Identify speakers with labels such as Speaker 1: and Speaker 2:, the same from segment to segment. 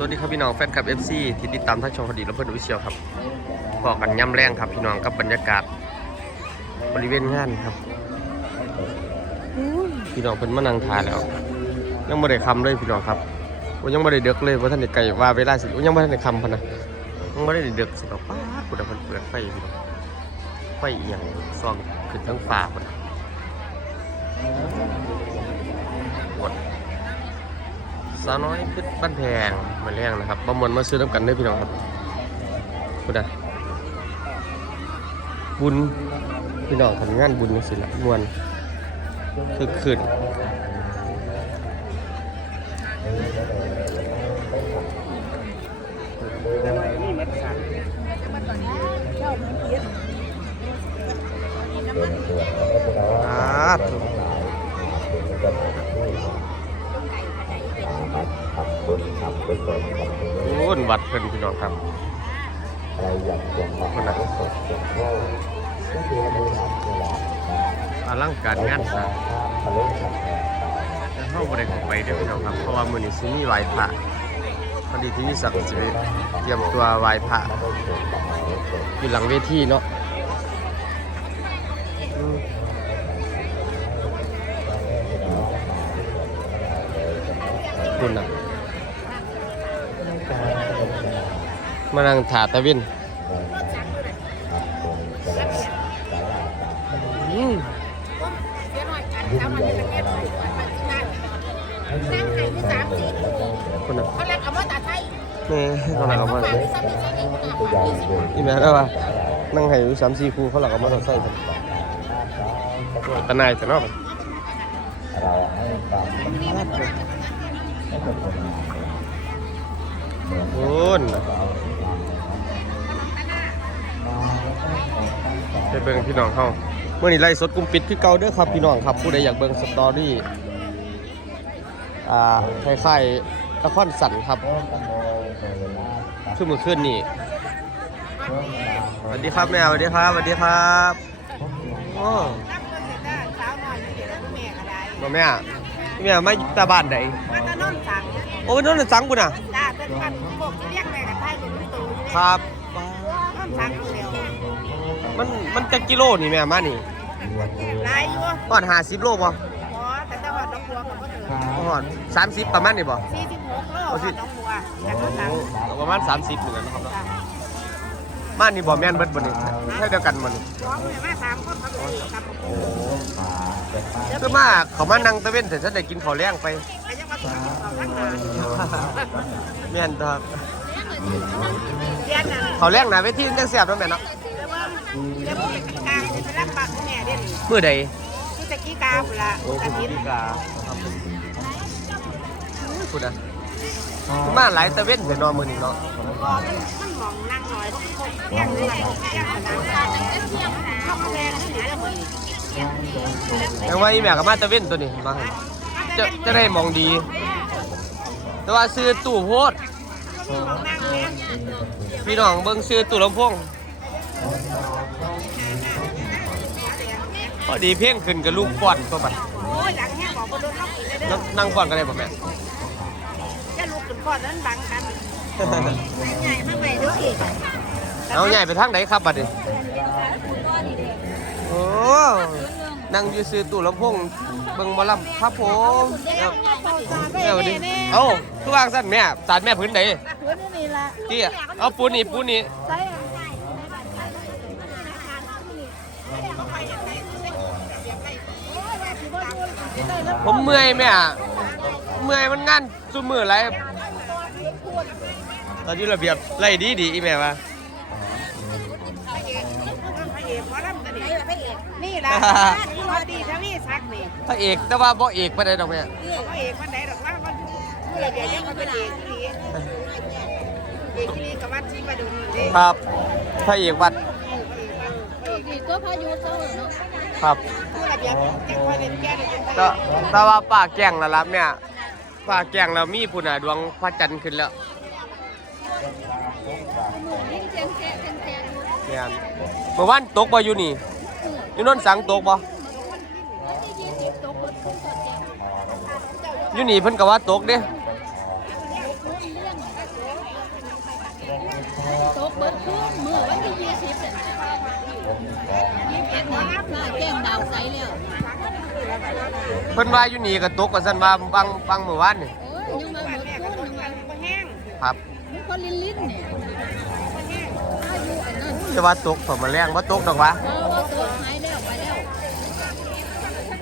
Speaker 1: สวัสดีครับพี่น้องแฟนคลับ FC ที่ติดตามทั้งช่องคดีและเพื่อนวิเชียวครับบอกกันย่ำแรงครับพี่น้องกับบรรยากาศบริเวณงานครับ พี่น้องเพิ่นมานั่งทาแล้ว ยังไม่ได้คำเลยพี่น้องครับว่ายังไม่ได้เดือกเลยว่าท่านได้ไก่ว่าเวลาสิว่ายังไม่ทันได้คำพะนะยังไม่ได้เดือกสิหรอกป้าดกูเดาเพิ่นเปิดไฟพี่น้องไฟอย่างซองขึ้นทั้งฟ้าพุ่นะปวด สาวน้อยขึ้นบ้านแพงมาแรงนะครับประมวลมาซื้อน้ำกันด้อพี่น้องครับคุณอะบุญพี่น้องทำงานบุญสิละมวนคือขึ้นอ่าถูก โอ้นวัดเพิ่นพี่น้องครับคนน่ะอลังการงานสร้างแต่เข้าบริของไปเดี๋ยวพี่น้องครับ เพราะว่ามือนี้สิมีไหวพระพอดีที่มีศักดิ์สิทธิ์เตรียมตัวไหวพระอยู่หลังเวทีเนาะอืมคุณน่ะ มานั่งถาตะวินอืม
Speaker 2: เสียหน่อยกันสามวันจะเก็บวันปัจจุบันนั่งไห้ที่สามสี่
Speaker 1: คนน่ะ
Speaker 2: เขาเรียกเอามาตัดไทย
Speaker 1: แม่เขาหลักเอามา
Speaker 2: ฝากที่สามสี่สี่ยี่สิบ
Speaker 1: อีแม่ได้ป่ะนั่งให้อยู่สามสี่ครูเขาหลักเอามาใส่กันตะนายแต่เนอกโอ้น ไปเบิ่งพี่น้องเขาเมื่อนี้ไล่สดกลุ่มปิดคือเก่าเด้อครับพี่น้องครับผู้ใดอยากเบิ่งสตอรี่อ่าคล้ายๆละครสันครับขึ้นมือขึ้นนี่สวัสดีครับแม่สวัสดีครับสวัสดีครับโอ้
Speaker 2: รับเงินเสร็จแล้วสาวหน่อยนี่เดี๋ยวแม่ก็ได้
Speaker 1: มาแม่แม่มาตาบ้านไหน
Speaker 2: มาตะนนสั่ง
Speaker 1: โอ้ยนั่นนะสังกูน่ะ
Speaker 2: จ้าเป็นพันพวกที่เรียกแม่กับไทยกับลูกตูนี่
Speaker 1: ครับ
Speaker 2: นนสั่งอยู่แล้ว
Speaker 1: มันมันจะกิโลนี่แม่มานี่
Speaker 2: ลายอยู่
Speaker 1: ก่อนห้าสิบโลป่ะ
Speaker 2: หมอแต่จังหวัดหนองบัวเขาก็ถึง
Speaker 1: ก่อนสามสิบประมาณนี่ป่ะ
Speaker 2: สี่สิบหกโลหนองบัวจากนนสั่ง
Speaker 1: ประมาณสามสิบเหมือนกันนะครับ
Speaker 2: จ้า
Speaker 1: บ้านนี่บ่แม่นเบิดบ่นี่ใช่เดียวกันบ่นี่
Speaker 2: ร้องเลยมาสามคนเขาไปซื้อกับ
Speaker 1: คือมาเขามานั่งตะเว้นแต่ฉันได้กินข้าวแรงไป
Speaker 2: ไปยังมาถึงเขาข้างหน้า
Speaker 1: แม่นครับ
Speaker 2: เรียนน่ะ
Speaker 1: ข้าวแรงหนะเวทีจังแซ่บเนาะแม่เนาะ
Speaker 2: แต่ว่าเดี๋ยวพวกกิจการจะไปรับปากแม่เด่น
Speaker 1: มื้อใด
Speaker 2: ที่ตะกี้กาบุละ
Speaker 1: โอ้
Speaker 2: ก
Speaker 1: คุ
Speaker 2: ระ
Speaker 1: ณ
Speaker 2: ถิ่น
Speaker 1: พี่กาครับคุณอะคือมาหลายตะเว้นแต่นอนมื้อนี้เนาะ
Speaker 2: พอมันมันมองนั่งหน่อยต้องคงแย่งเลยแย่งขนาดเข้ามาแรงนี่เดี๋ยวมัน
Speaker 1: แต่ว่าอีแม่ก็มาตะเว้นตัวนี้มาให้จะจะได้มองดี แต่ว่าซื้อตู้โพด
Speaker 2: ของนั่งเนี่ย
Speaker 1: พี่น้องเบิ่งซื้อตู้ลำโพง พอดีเพ่งขึ้นกับลูกป้อนตัวบัด
Speaker 2: โอ้ยหลังแห้งบอกว่าโดนล็อกอีกเลยเด้
Speaker 1: แล้
Speaker 2: อ
Speaker 1: วนั่งป้อนกันได้ป่ะแม่
Speaker 2: จะลุกขึ้นก่อนนั้นบังกันใหญ่มากเลยด้วยอีก
Speaker 1: เอาใหญ่ไปทางไหนครับบัดนี้โอ้นั่งอยู่ซื้อตู้ลำโพงเบิ่งหมอลำครับผมเอาเอาดิเอ้าคือวางสั้นแม่สารแม่พื้นไหน
Speaker 2: พื้นนี่ละ
Speaker 1: ที่เอาปูนี่ปูนี่ ผมเมื่อยแม่เมื่อยมันงานซุมือไรตอนนี้ระเบียบไล่ดีดีอีแม่วะ
Speaker 2: นี่แหละพอดีทวีซักนี่
Speaker 1: พระเอกแต่ว่าบ่เอกไปได้ดอกแม่
Speaker 2: พระเอกมันไหนหรอกว่ามันเมื่อไรเดี๋ยวยังมาเป็นเอกที่นี่เอกที่นี่กับวัดชีมาดูนี่
Speaker 1: ครับพระเอกวัด
Speaker 2: ก็พายุเศร้าเนาะ
Speaker 1: ครับ
Speaker 2: เมื่อไรเดี๋ยวยังคอยเล่นแก้เลย
Speaker 1: แต่แต่ว่าป่าแก่งแล้วล่ะแม่ป่าแก่งแล้วมีพุ่นน่ะดวงพระจันทร์ขึ้นแล้ว
Speaker 2: ยิ่งเจียงแจ๊ะเจียงแจ๊ะ
Speaker 1: แม่นเมื่อวานตกบ่อยู่นี่อยู่โนนสังตกบ่อยู่นี่เพิ่นก็ว่าตกเด้
Speaker 3: ตกเบิดขึ้นมือวันที่ยี่สิบเนี่ยยี่สิบเอ็ดเนี่ยน่าแจ้งดาวใสแล้ว
Speaker 1: เพิ่นว่าอยู่นี่ก็ตกก็ซั่นว่าบางบางมื้อวานนี่
Speaker 3: โอ้ยยังมาเบิดขึ้นยังมา
Speaker 2: บ่แห้ง
Speaker 1: ครับ
Speaker 3: มันก็ลิ้นลิ้นเนี่ยอายุอันนั้น
Speaker 1: จะว่าตกฝนมาแรงบ่ตกดอกวะ
Speaker 3: เพราะว่าตัวหายแล้วไปแล้ว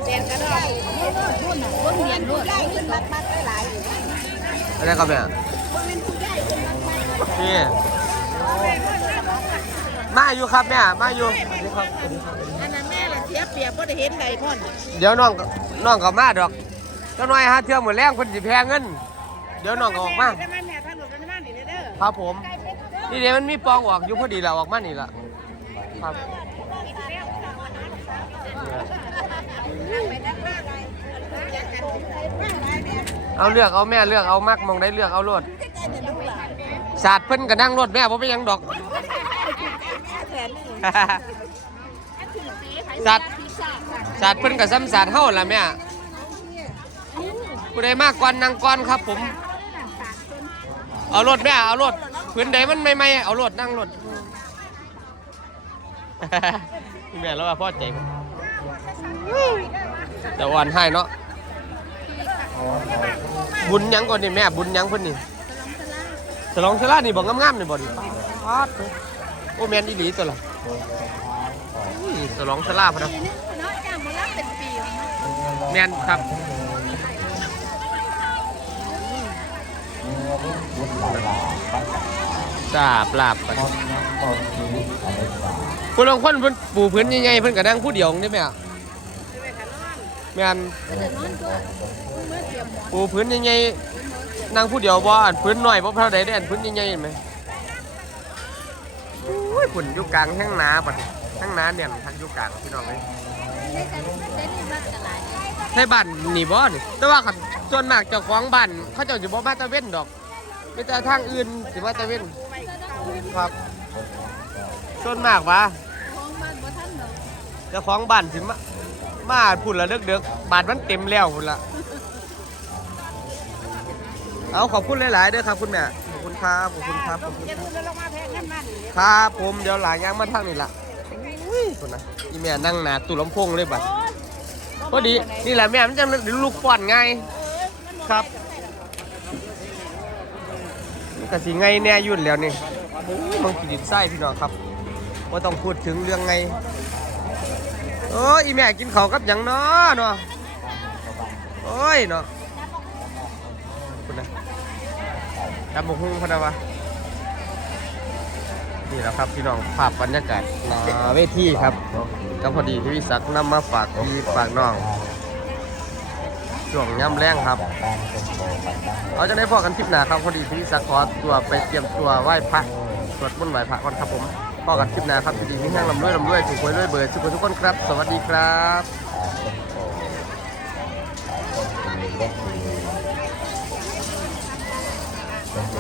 Speaker 2: แดงกระดอก
Speaker 3: พุ่นน่ะพุ่นเรียนรวด
Speaker 2: ขึ้นมัดมัดหลายอยู่
Speaker 1: อะไรครับเนี่ยนี่มาอยู่ครับแม่มาอยู่สวัสดีครับสวัสดีครับ
Speaker 2: อันนั้นแม่ละเสียเปรียบบ่ได้เห็นใดพ่น
Speaker 1: เดี๋ยวน้องก็น้องก็มาดอกเจ้าน้อยฮะเที่ยวมื้อแรงเพิ่นสิแพงเงิน เดี๋ยวน้องก็ออกมา
Speaker 2: ได้มันแม่ทางหนูกันมานี่เด้อ
Speaker 1: ครับผม นี่เดี๋ยวมันมีปองออกอยู่พอดีแล้วออกมานี่ละครับเอาเลือกเอาแม่เลือกเอามักมองได้เลือกเอารถศาสตร์เพิ่นก็นั่งรถแม่ผมไม่ยังดอกศา สัตร์ศาสตร์เพิ่นกับซ้ำศาสตร์เฮาล่ะแม่ผู้ใดมากก่อนนั่งก่อนครับ ผม เอารถแม่เอารถพื้นใดมันไม่ไม่เอารถนั่งรถแม่แล้วว่าพ่อใจแต่อ่อนให้เนาะบุญยังก่อนนี่แม่บุญยังเพิ่นนี่ฉลองฉลาดนี่บอกงามๆนี่บ่นี่ปาดโอ้แม่นอีหลีตัวละ อุ้ยฉลองฉลาดพนะ
Speaker 3: ปีนึงเนาะจ้างมารับเป็นปี
Speaker 1: แมนครับสาบลาบไปคนลางคนเพิ่นปูพื้นยังไงเพิ่นก็นั่งผู้เดียวนี่แม่อะแม่น
Speaker 3: ก็จะนอนก็เมียน
Speaker 1: ปูพื้นยังไงนั่งผู้เดียวบ่อันพื้นหน่อยบ่เท่าใดได้อันพื้นยังไงเห็นไหมอุ้ยฝุ่นอยู่กลางแห้งนาบัด นี้แห้งนาเนี่ยทันอยู่กลางพี่น้องเลย
Speaker 3: ได้กันได้ที่บ้านกันหลายเลย
Speaker 1: ในบ้านนี่บ่นี่แต่ว่าคันส่วนมากเจ้าของบ้านเขาเจ้าสิบ่มาตะเว้นดอกมีแต่ทางอื่นสิมาตะเว้นครับส่วนมากว่า
Speaker 3: ของบ้านบ่ทันดอก
Speaker 1: เจ้าของบ้านสิมามาพุ่นละเด็กๆบ้านมันเต็มแล้วพุ่นละเอาขอบคุณหลายๆเด้อครับคุณแม่ขอบคุณครับขอบคุณครับขอบคุณ
Speaker 2: อย่า
Speaker 1: ครับ
Speaker 2: พูดแล้วลงมาแพงนั่นนั่นนี่
Speaker 1: ครับผมเดี๋ยวหลายย่างมาทางนี่ละอุ้ ยคนนะอีแม่นั่งหนาตู้ลำโพงเลยบัดพอดีนี่แหละแม่มันจะลูกป้อนไงครับมันกะสีไงแน่อยุ่นแล้วนี่โอ้ยมันขีดินไส้พี่น้องครับว่าต้องพูดถึงเรื่องไงโอ้ยอีแม่กินข้าวกับหยังเนาะเนาะโอ้ยเนาะคุณนะตำบกหุ่งพะนะวะ นี่แหละครับพี่น้องภาพบรรยากาศหนาเวทีครับก็พอดีที่วิศักดิ์นำมาฝากพี่ฝากน้องช่วงย่ำแรงครับเราจะได้พอกันคลิปหนาครับพอดีที่วิศักดิ์ขอตัวไปเตรียมตัวไหว้พระสวดมนต์ไหว้พระก่อนครับผมพอกันคลิปหนาครับพอดีมีแห้งลำด้วยลำด้วยถูกหวยด้วยเบอร์ทุกคนทุกคนครับ สวัสดีครับ